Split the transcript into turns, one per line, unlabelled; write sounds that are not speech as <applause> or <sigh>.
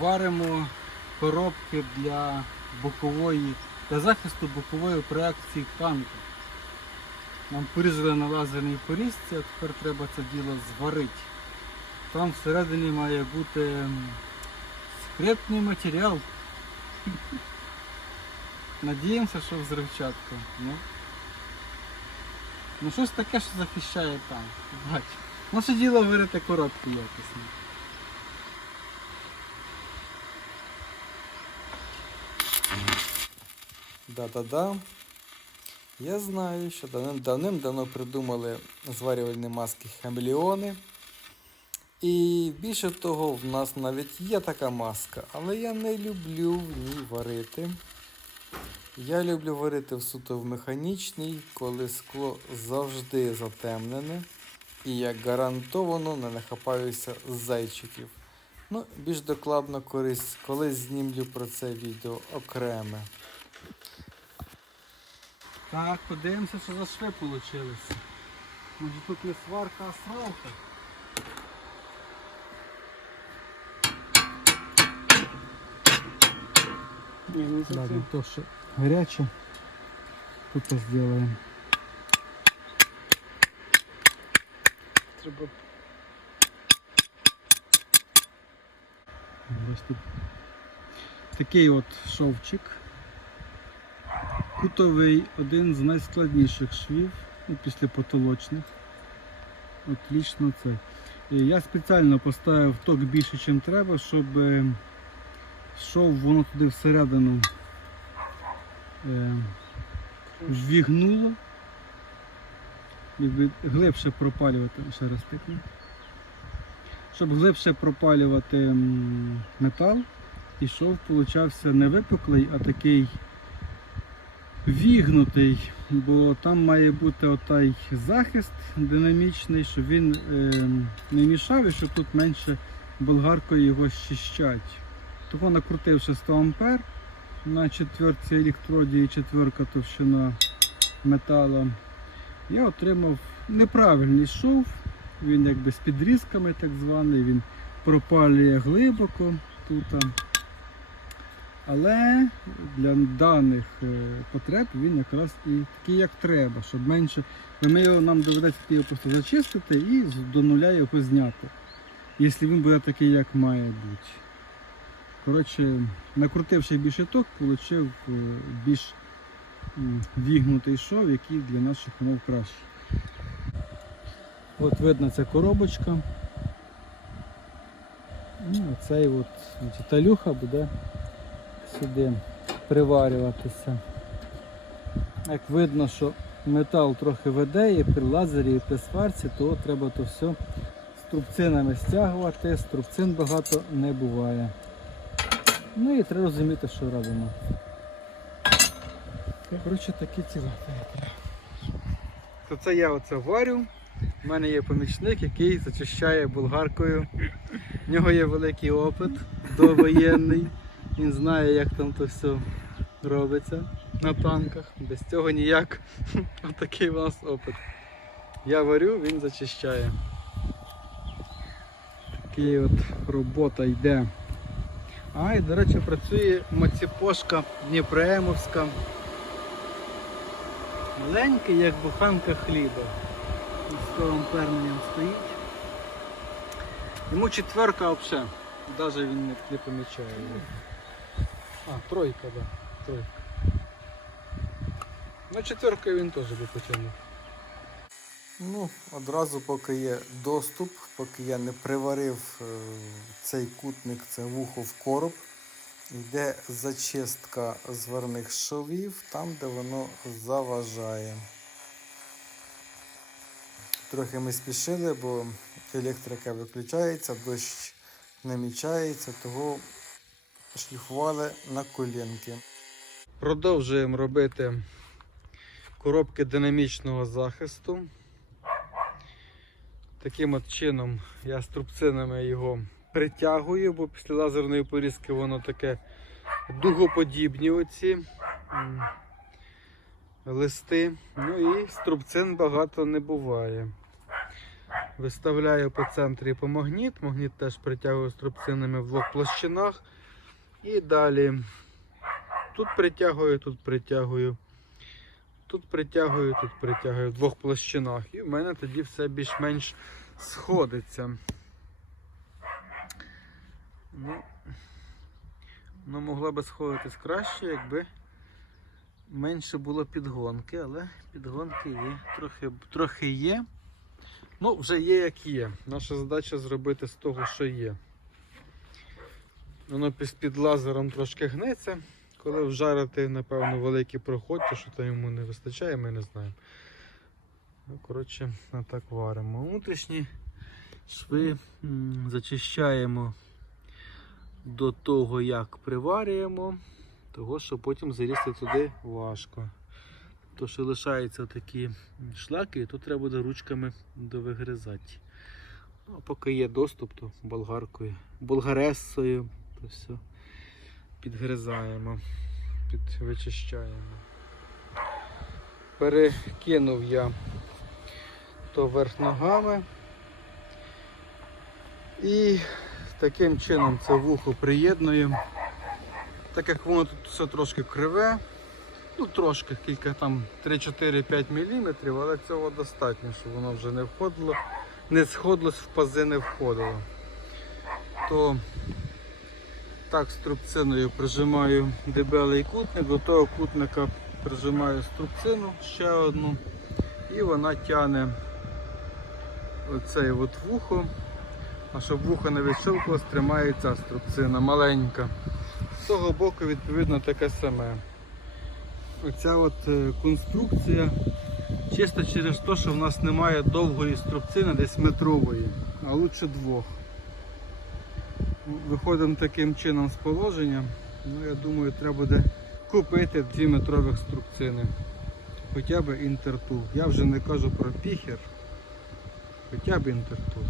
варимо коробки для бокової, для захисту бокової проекції танка. Нам порізали на лазерній порізці, а тепер треба це діло зварити. Там всередині має бути м, секретний матеріал. <laughs> Надіємося, що взривчатка. Ну, ну щось таке, що захищає танк. Бач. Наше діло вирити коробки якісно.
Да-да-да. Я знаю, що давним- давним-давно придумали зварювальні маски хамелеони. І більше того, в нас навіть є така маска, але я не люблю в ній варити. Я люблю варити в суто в механічній, коли скло завжди затемнене. І я гарантовано не нахапаюся зайчиків. Ну, більш докладно колись знімлю про це відео окреме.
Так, подивимося, що за шви вийшли. Може тут не сварка, а свалка.
Ні, ну це
Ладно, то що гаряче. Тут зробимо.
треба.
Ось тут такий от шовчик. Кутовий, один з найскладніших швів, ну, після потолочних. От лічно це. Я спеціально поставив ток більше, ніж треба, щоб е, йшов воно туди всередину е, ввігнуло. Якби глибше пропалювати, ще раз тикну. Щоб глибше пропалювати метал, і шов получався не випуклий, а такий вігнутий, бо там має бути отай захист динамічний, щоб він е, не мішав і щоб тут менше болгаркою його щищать. Того накрутивши 100 ампер на четвертій електроді і четверка товщина металу, я отримав неправильний шов. Він якби з підрізками так званий, він пропалює глибоко тут. Але для даних е, потреб він якраз і такий, як треба, щоб менше. Ми його нам доведеться його просто зачистити і до нуля його зняти. Якщо він буде такий, як має бути. Коротше, накрутивши більше ток, отримав більш м, вігнутий шов, який для наших умов кращий. От видно ця коробочка. Ну, Оцей от деталюха буде сюди приварюватися. Як видно, що метал трохи веде і при лазері, і при сварці, то треба то все струбцинами стягувати, струбцин багато не буває. Ну і треба розуміти, що робимо. Коротше, такі ціла. То це я оце варю. У мене є помічник, який зачищає болгаркою. В нього є великий опит довоєнний. Він знає, як там то все робиться на танках. Без цього ніяк. <laughs> Отакий у нас опит. Я варю, він зачищає. Такий от робота йде. А, і, до речі, працює маціпошка Дніпроемовська. Маленький, як буханка хліба. З таким перменем стоїть. Йому четверка взагалі. Навіть він не помічає. А, тройка. Да. Тройка. Ну, четверкою він теж би потягнув.
Ну, одразу, поки є доступ, поки я не приварив е, цей кутник, це вухо в короб, йде зачистка зварних шовів там, де воно заважає. Трохи ми спішили, бо електрика виключається, дощ намічається, того шліфували на колінки.
Продовжуємо робити коробки динамічного захисту. Таким от чином я струбцинами його притягую, бо після лазерної порізки воно таке дугоподібні оці листи. Ну і струбцин багато не буває. Виставляю по центрі по магніт. Магніт теж притягую струбцинами в двох площинах. І далі тут притягую, тут притягую. Тут притягую, тут притягую в двох площинах. І в мене тоді все більш-менш сходиться. Ну, ну, могло би сходитись краще, якби менше було підгонки, але підгонки є. Трохи, трохи є. Ну, вже є як є. Наша задача зробити з того, що є. Воно під, лазером трошки гнеться. Коли вжарити, напевно, великі проходці, що там йому не вистачає, ми не знаємо. Ну, коротше, так варимо. Внутрішні шви зачищаємо до того, як приварюємо, того, що потім залізти туди важко. То, що лишаються такі шлаки, то треба буде ручками довигризати. Ну, а поки є доступ, то болгаркою, болгаресою, то все підгризаємо, підвичищаємо. Перекинув я то верх ногами. І таким чином це вухо приєднуємо. Так як воно тут все трошки криве, ну трошки, кілька там 3-4-5 мм, але цього достатньо, щоб воно вже не входило, не сходилось, в пази не входило. То так струбциною прижимаю дебелий кутник, до того кутника прижимаю струбцину ще одну і вона тягне оцей от вухо. А щоб вухо не відщелкалось, тримається струбцина маленька. З того боку, відповідно, таке саме. Оця от е, конструкція чисто через те, що в нас немає довгої струбцини, десь метрової, а лучше двох. Виходимо таким чином з положення. Ну, я думаю, треба буде купити 2 метрових струбцини. Хоча б інтертул. Я вже не кажу про піхер, хоча б інтертул.